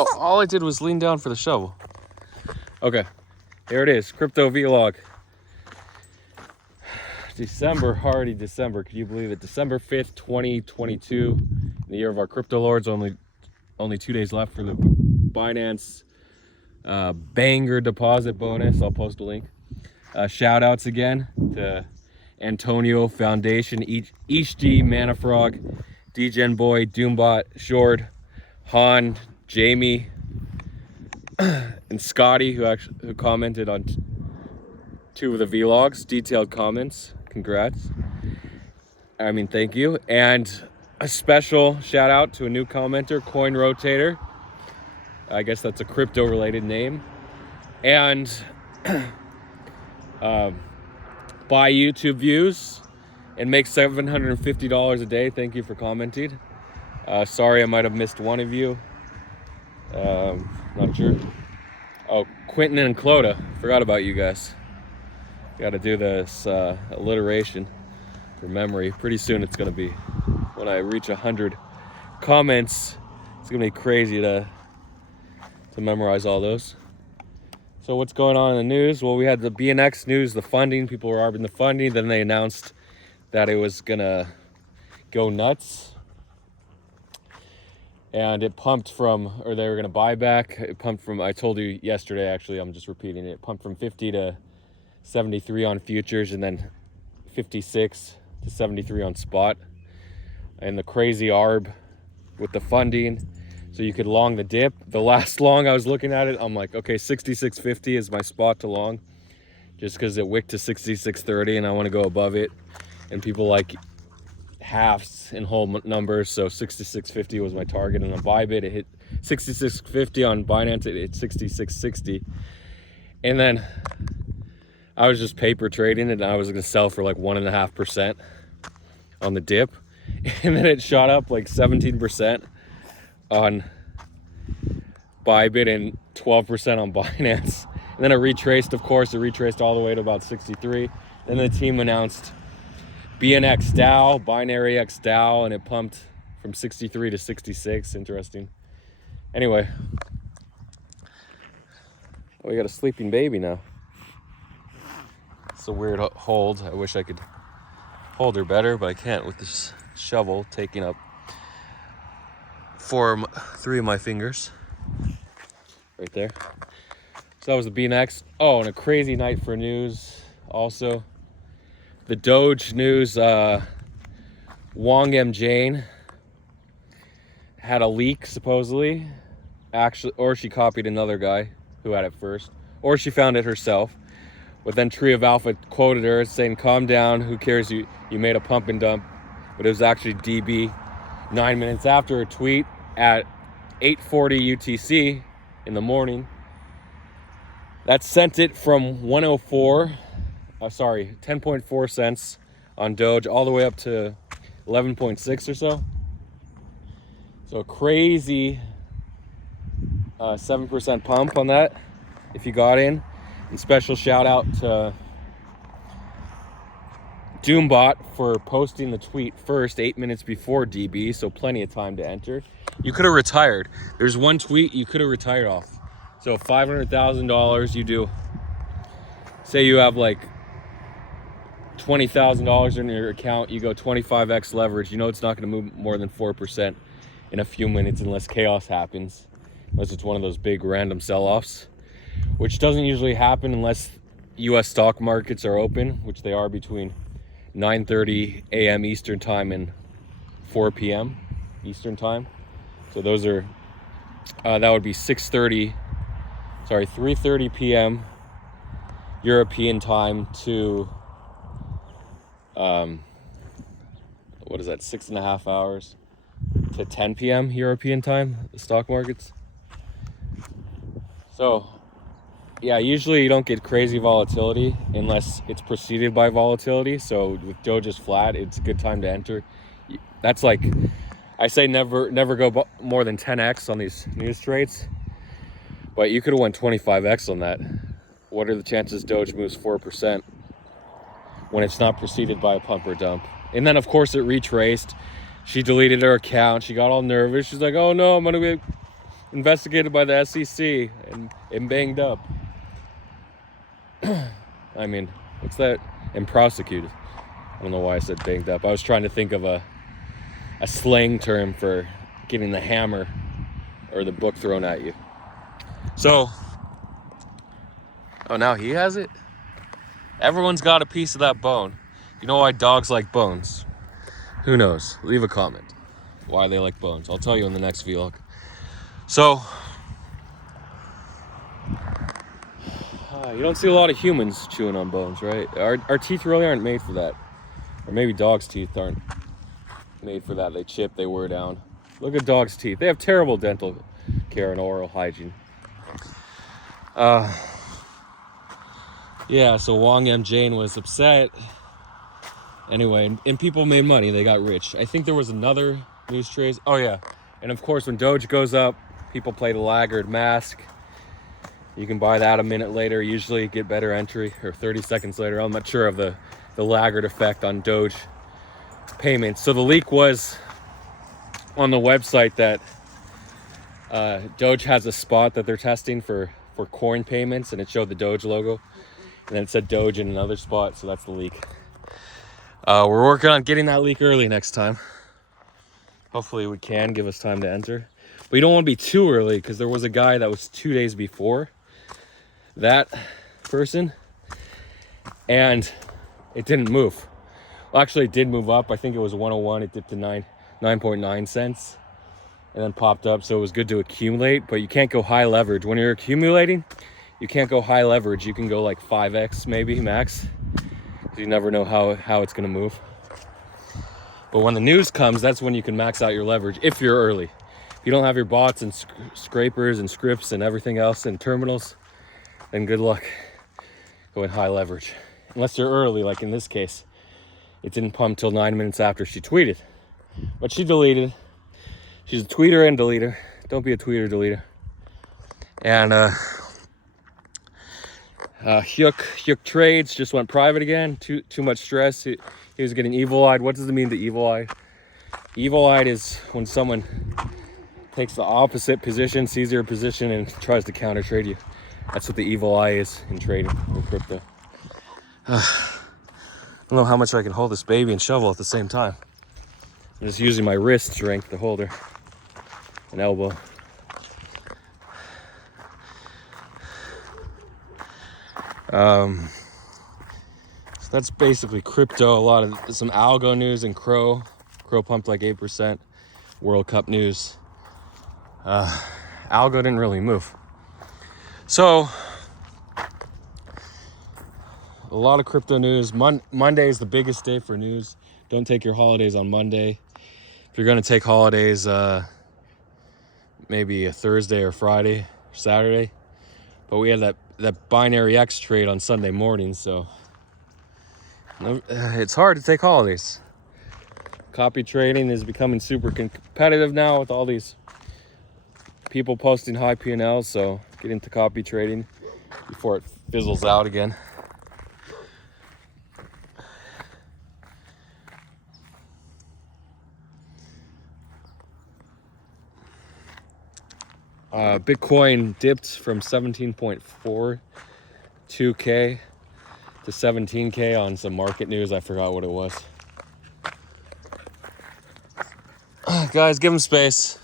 Oh, all I did was lean down for the shovel. Okay, here it is, crypto vlog. December, already December, could you believe it? December 5th, 2022, the year of our crypto lords. Only 2 days left for the Binance banger deposit bonus. I'll post a link. Shout outs again to Antonio Foundation, Ishdi, Manafrog, DGen Boy, Doombot, Short, Han, Jamie, and Scotty, who commented on two of the vlogs. Detailed comments. Congrats. I mean, thank you. And a special shout out to a new commenter, Coin Rotator. I guess that's a crypto related name. And buy YouTube views and make $750 a day. Thank you for commenting. Sorry I might have missed one of you. Not sure. Oh, Quentin and Clota. Forgot about you guys. Got to do this alliteration for memory. Pretty soon it's going to be, when I reach 100 comments, it's going to be crazy to memorize all those. So what's going on in the news? Well, we had the BNX news, the funding. People were arbing the funding. Then they announced that it was going to go nuts. And it pumped from, or they were going to buy back. It pumped from, I told you yesterday, actually, I'm just repeating it. It pumped from 50 to 73 on futures, and then 56 to 73 on spot. And the crazy arb with the funding, so you could long the dip. The last long I was looking at it, I'm like, okay, 66.50 is my spot to long, just because it wicked to 66.30 and I want to go above it. And people like halves and whole numbers, so 66.50 was my target. And on bybit it hit 66.50, on Binance it hit 66.60. And then I was just paper trading, and I was gonna sell for like 1.5% on the dip, and then it shot up like 17% on bybit and 12% on Binance. And then it retraced, of course, all the way to about 63. Then the team announced BNX DAO, Binary X DAO, and it pumped from 63 to 66. Interesting. Anyway, we got a sleeping baby now. It's a weird hold. I wish I could hold her better, but I can't with this shovel taking up 3 of my fingers. Right there. So that was the BNX. Oh, and a crazy night for news also. The Doge news, Wong M. Jane had a leak supposedly. Actually, or she copied another guy who had it first, or she found it herself. But then Tree of Alpha quoted her saying, "Calm down, who cares, you made a pump and dump." But it was actually DB 9 minutes after a tweet at 8:40 UTC in the morning. That sent it from 10.4 cents on Doge all the way up to 11.6 or so. So a crazy 7% pump on that if you got in. And special shout out to Doombot for posting the tweet first 8 minutes before DB, so plenty of time to enter. You could have retired. There's one tweet you could have retired off. So $500,000 you do. Say you have like $20,000 in your account, you go 25x leverage. You know it's not going to move more than 4% in a few minutes unless chaos happens. Unless it's one of those big random sell-offs, which doesn't usually happen unless US stock markets are open, which they are between 9:30 a.m. Eastern time and 4 p.m. Eastern time. So those are, that would be 3:30 p.m. European time to, what is that, 6.5 hours to 10 p.m. European time, the stock markets. So yeah, usually you don't get crazy volatility unless it's preceded by volatility. So with Doge's flat, it's a good time to enter. That's like, I say never go more than 10x on these news trades, but you could have won 25x on that. What are the chances Doge moves 4% when it's not preceded by a pump or dump? And then of course it retraced. She deleted her account. She got all nervous. She's like, "Oh no, I'm gonna investigated by the SEC and banged up. I mean, what's that? And prosecuted. I don't know why I said banged up. I was trying to think of a slang term for getting the hammer or the book thrown at you. So, oh, now he has it? Everyone's got a piece of that bone. You know why dogs like bones? Who knows? Leave a comment why they like bones. I'll tell you in the next vlog. So, you don't see a lot of humans chewing on bones, right? Our teeth really aren't made for that. Or maybe dogs' teeth aren't made for that. They chip, they wear down. Look at dogs' teeth. They have terrible dental care and oral hygiene. Yeah, so Wong M. Jane was upset. Anyway, and people made money. They got rich. I think there was another news trace. Oh, yeah. And, of course, when Doge goes up, people play the laggard mask. You can buy that a minute later, usually get better entry, or 30 seconds later. I'm not sure of the laggard effect on Doge payments. So the leak was on the website that Doge has a spot that they're testing for coin payments, and it showed the Doge logo. And then it said Doge in another spot, so that's the leak. We're working on getting that leak early next time. Hopefully we can give us time to enter. But you don't want to be too early, because there was a guy that was 2 days before that person, and it didn't move. Well, actually, it did move up. I think it was 101. It dipped to 9.9 cents, and then popped up. So it was good to accumulate, but you can't go high leverage. When you're accumulating, you can't go high leverage. You can go like 5x maybe max. You never know how it's going to move. But when the news comes, that's when you can max out your leverage if you're early. If you don't have your bots and scrapers and scripts and everything else and terminals, then good luck going high leverage. Unless you're early, like in this case. It didn't pump till 9 minutes after she tweeted. But she deleted. She's a tweeter and deleter. Don't be a tweeter deleter. And Hyuk Trades just went private again. Too much stress. He was getting evil-eyed. What does it mean to evil-eyed? Evil-eyed is when someone takes the opposite position, sees your position, and tries to counter trade you. That's what the evil eye is in trading in crypto. I don't know how much I can hold this baby and shovel at the same time. I'm just using my wrist strength to hold her. An elbow. So that's basically crypto. Some algo news and Crow. Crow pumped like 8%. World Cup news. Algo didn't really move. So, a lot of crypto news. Monday is the biggest day for news. Don't take your holidays on Monday. If you're going to take holidays, maybe a Thursday or Friday or Saturday. But we had that binary X trade on Sunday morning, so it's hard to take holidays. Copy trading is becoming super competitive now with all these people posting high P&Ls, so get into copy trading before it fizzles out again. Bitcoin dipped from 17.42K to 17K on some market news. I forgot what it was. Guys, give him space.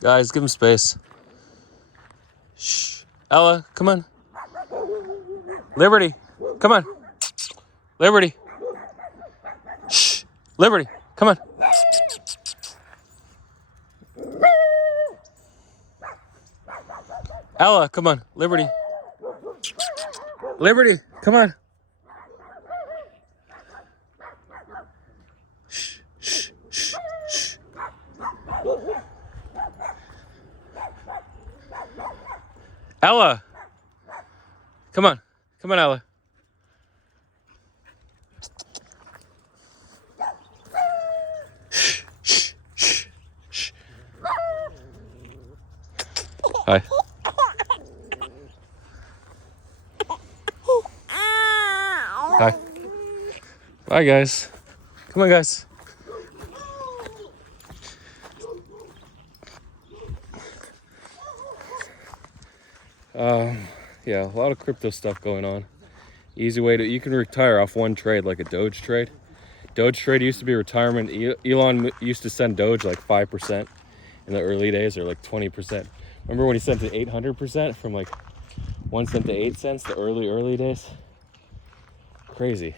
Guys, give him space. Shh. Ella, come on. Liberty, come on. Liberty. Shh. Liberty, come on. Ella, come on. Liberty. Liberty, come on. Shh, shh, shh, shh. Ella, come on. Come on, Ella. Shh, shh, shh, shh. Hi. Hi. Bye, guys. Come on, guys. Yeah, a lot of crypto stuff going on. Easy way to, you can retire off one trade, like a Doge trade. Doge trade used to be retirement. Elon used to send Doge like 5% in the early days, or like 20%. Remember when he sent it 800% from like 1 cent to 8 cents, the early days? Crazy.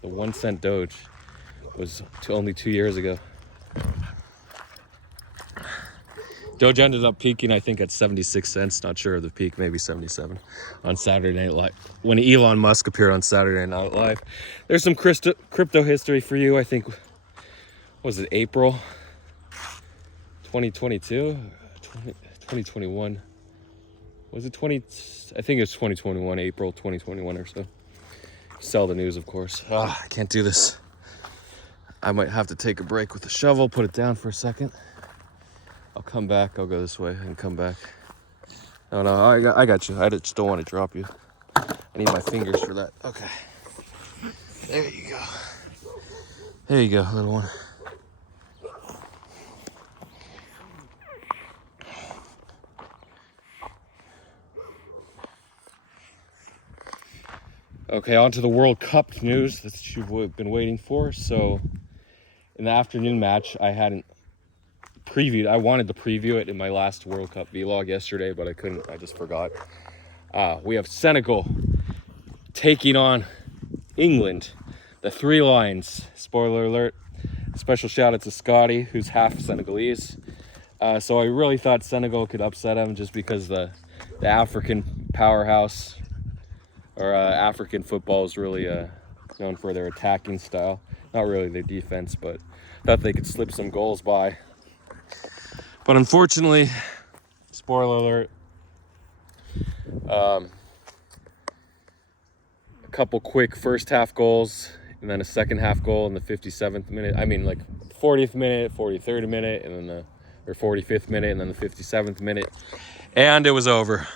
The 1 cent Doge was only 2 years ago. Doge ended up peaking, I think, at 76 cents. Not sure of the peak, maybe 77 on Saturday Night Live. When Elon Musk appeared on Saturday Night Live. There's some crypto history for you. I think, was it April 2022? 2021? Was it 20? I think it's 2021, April 2021 or so. Sell the news, of course. I can't do this. I might have to take a break with the shovel, put it down for a second. I'll come back. I'll go this way and come back. No, I got you. I just don't want to drop you. I need my fingers for that. Okay. There you go. There you go, little one. Okay, on to the World Cup news that you've been waiting for. So, in the afternoon match, I hadn't previewed. I wanted to preview it in my last World Cup vlog yesterday, but I couldn't. I just forgot. We have Senegal taking on England. The Three Lions. Spoiler alert. Special shout out to Scotty, who's half Senegalese. So I really thought Senegal could upset them just because the African powerhouse, or African football is really known for their attacking style. Not really their defense, but thought they could slip some goals by. But unfortunately, spoiler alert, a couple quick first half goals and then a second half goal in the 57th minute. I mean, like 40th minute, 43rd minute, and then or 45th minute, and then the 57th minute. And it was over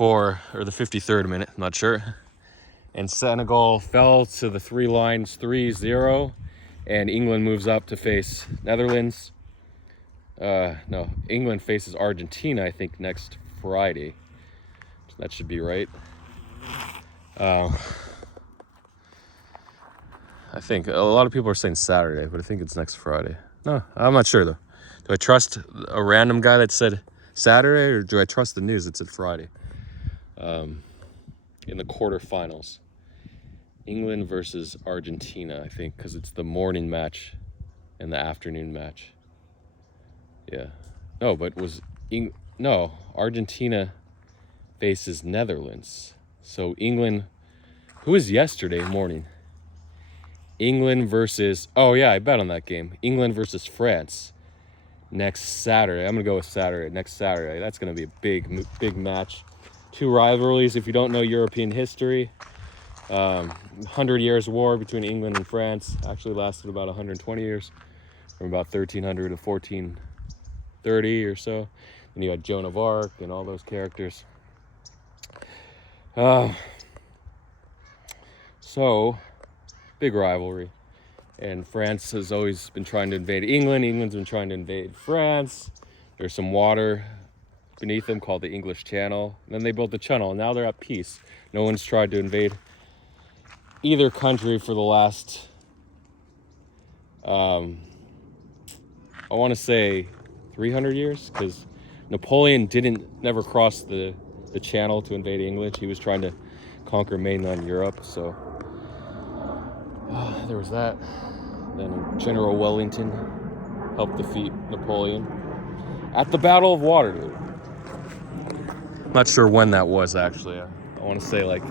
or the 53rd minute, I'm not sure. And Senegal fell to the Three Lions 3-0, and England moves up to face Netherlands. No, England faces Argentina, I think, next Friday. That should be right. I think a lot of people are saying Saturday, but I think it's next Friday. No, I'm not sure though. Do I trust a random guy that said Saturday, or do I trust the news that said Friday? In the quarterfinals, England versus Argentina, I think, because it's the morning match and the afternoon match. Yeah. No, but Argentina faces Netherlands. So England, who was yesterday morning? England versus, oh yeah, I bet on that game. England versus France next Saturday. I'm going to go with Saturday, next Saturday. That's going to be a big match. Two rivalries, if you don't know European history. 100 Years' War between England and France actually lasted about 120 years, from about 1300 to 1430 or so. And you had Joan of Arc and all those characters. So, big rivalry. And France has always been trying to invade England. England's been trying to invade France. There's some water beneath them called the English Channel. And then they built the channel, and now they're at peace. No one's tried to invade either country for the last, I want to say 300 years, because Napoleon never cross the channel to invade England. He was trying to conquer mainland Europe, so there was that. Then General Wellington helped defeat Napoleon at the Battle of Waterloo. Not sure when that was, actually. I want to say like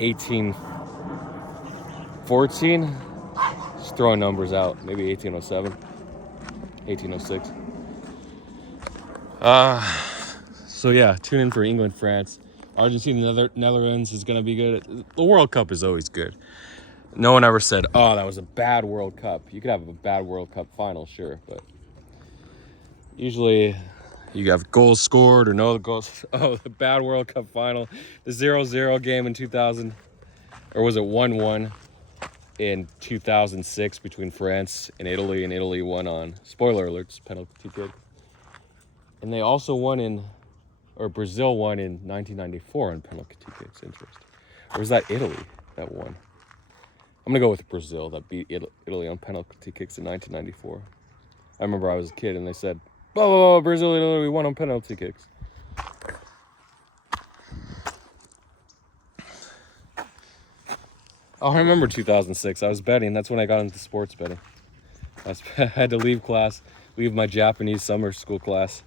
1814. Just throwing numbers out. Maybe 1807, 1806. So yeah, tune in for England, France. Argentina, Netherlands is going to be good. The World Cup is always good. No one ever said, oh, that was a bad World Cup. You could have a bad World Cup final, sure, but usually you have goals scored or no goals. Oh, the bad World Cup final. The 0-0 game in 2000, or was it 1-1 in 2006 between France and Italy, and Italy won on, spoiler alerts, penalty kick. And they also won in or Brazil won in 1994 on penalty kicks. Interesting. Or was that Italy that won? I'm going to go with Brazil that beat Italy on penalty kicks in 1994. I remember I was a kid and they said, "Oh, Brazil, Italy won on penalty kicks." Oh, I remember 2006. I was betting. That's when I got into sports betting. I had to leave my Japanese summer school class,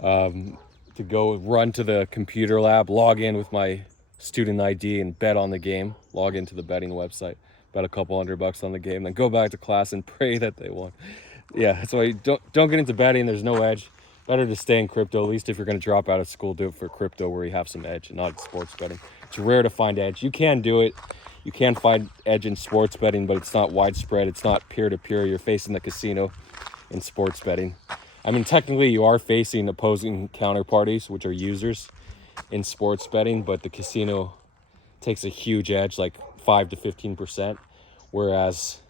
to go run to the computer lab, log in with my student ID and bet on the game, log into the betting website, bet a couple $100 on the game, then go back to class and pray that they won. Yeah, that's why you don't get into betting. There's no edge. Better to stay in crypto. At least if you're going to drop out of school, do it for crypto where you have some edge and not sports betting. It's rare to find edge. You can do it. You can find edge in sports betting, but it's not widespread. It's not peer-to-peer. You're facing the casino in sports betting. I mean, technically you are facing opposing counterparties, which are users in sports betting, but the casino takes a huge edge, like 5 to 15%, whereas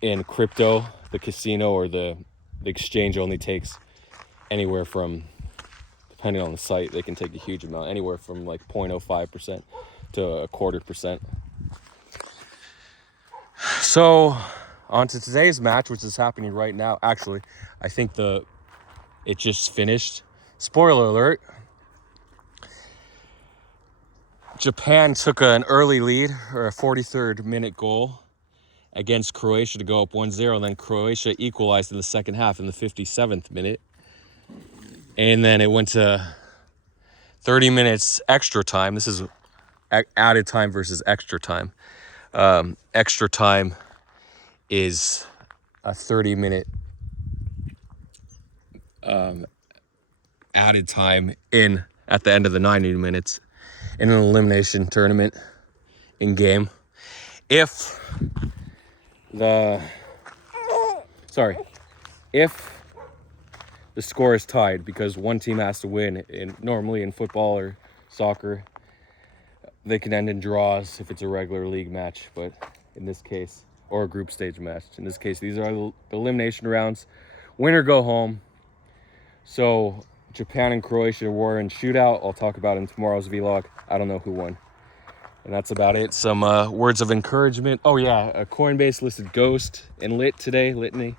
in crypto, the casino or the exchange only takes anywhere from, depending on the site, they can take a huge amount, anywhere from like 0.05% to 0.25%. So on to today's match, which is happening right now. Actually, I think it just finished. Spoiler alert. Japan took an early lead, or a 43rd minute goal against Croatia to go up 1-0. And then Croatia equalized in the second half in the 57th minute. And then it went to 30 minutes extra time. This is added time versus extra time. Extra time is a 30-minute added time at the end of the 90 minutes in an elimination tournament in game. If the score is tied, because one team has to win, normally in football or soccer, they can end in draws if it's a regular league match, but in this case, or a group stage match. In this case, these are the elimination rounds. Winner go home. So Japan and Croatia were in shootout. I'll talk about it in tomorrow's vlog. I don't know who won. And that's about it. Some words of encouragement. Oh yeah, Coinbase listed Ghost and Litany.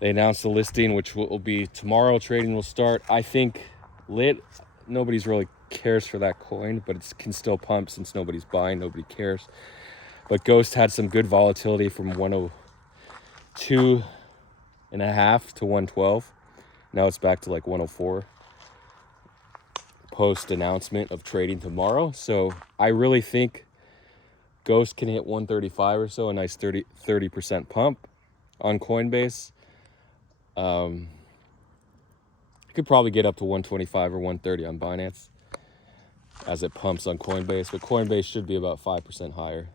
They announced the listing, which will be tomorrow. Trading will start. I think nobody's really cares for that coin, but it can still pump since nobody's buying. Nobody cares. But Ghost had some good volatility from 102.5 to 112. Now it's back to like 104 post announcement of trading tomorrow. So I really think Ghost can hit 135 or so, a nice 30% pump on Coinbase. You could probably get up to 125 or 130 on Binance as it pumps on Coinbase, but Coinbase should be about 5% higher.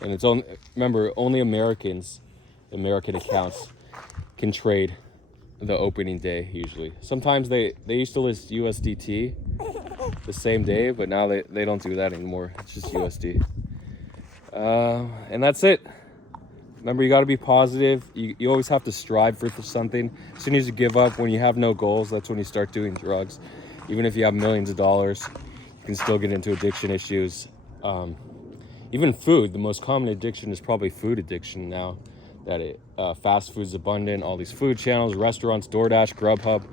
And it's only American accounts can trade the opening day usually. Sometimes they used to list USDT the same day, but now they don't do that anymore. It's just USD. And that's it. Remember, you got to be positive. You always have to strive for something. As soon as you give up, when you have no goals, that's when you start doing drugs. Even if you have millions of dollars, you can still get into addiction issues. Even food, the most common addiction is probably food addiction now. Fast food's abundant. All these food channels, restaurants, DoorDash, Grubhub,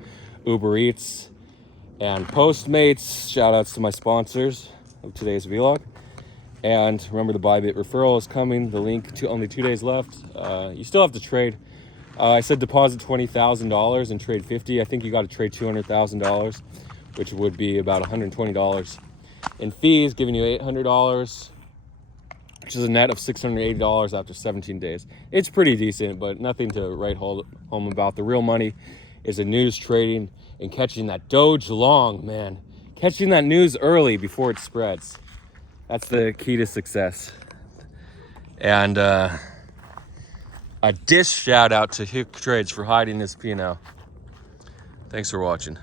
Uber Eats, and Postmates. Shout outs to my sponsors of today's vlog. And remember, the bybit referral is coming. The link, only 2 days left. You still have to trade. I said deposit $20,000 and trade 50. I think you got to trade $200,000, which would be about $120 in fees, giving you $800, which is a net of $680 after 17 days. It's pretty decent, but nothing to write home about. The real money is in news trading and catching that Doge long, man. Catching that news early before it spreads. That's the key to success. And a dish shout out to Hick Trades for hiding this P&L. Thanks for watching.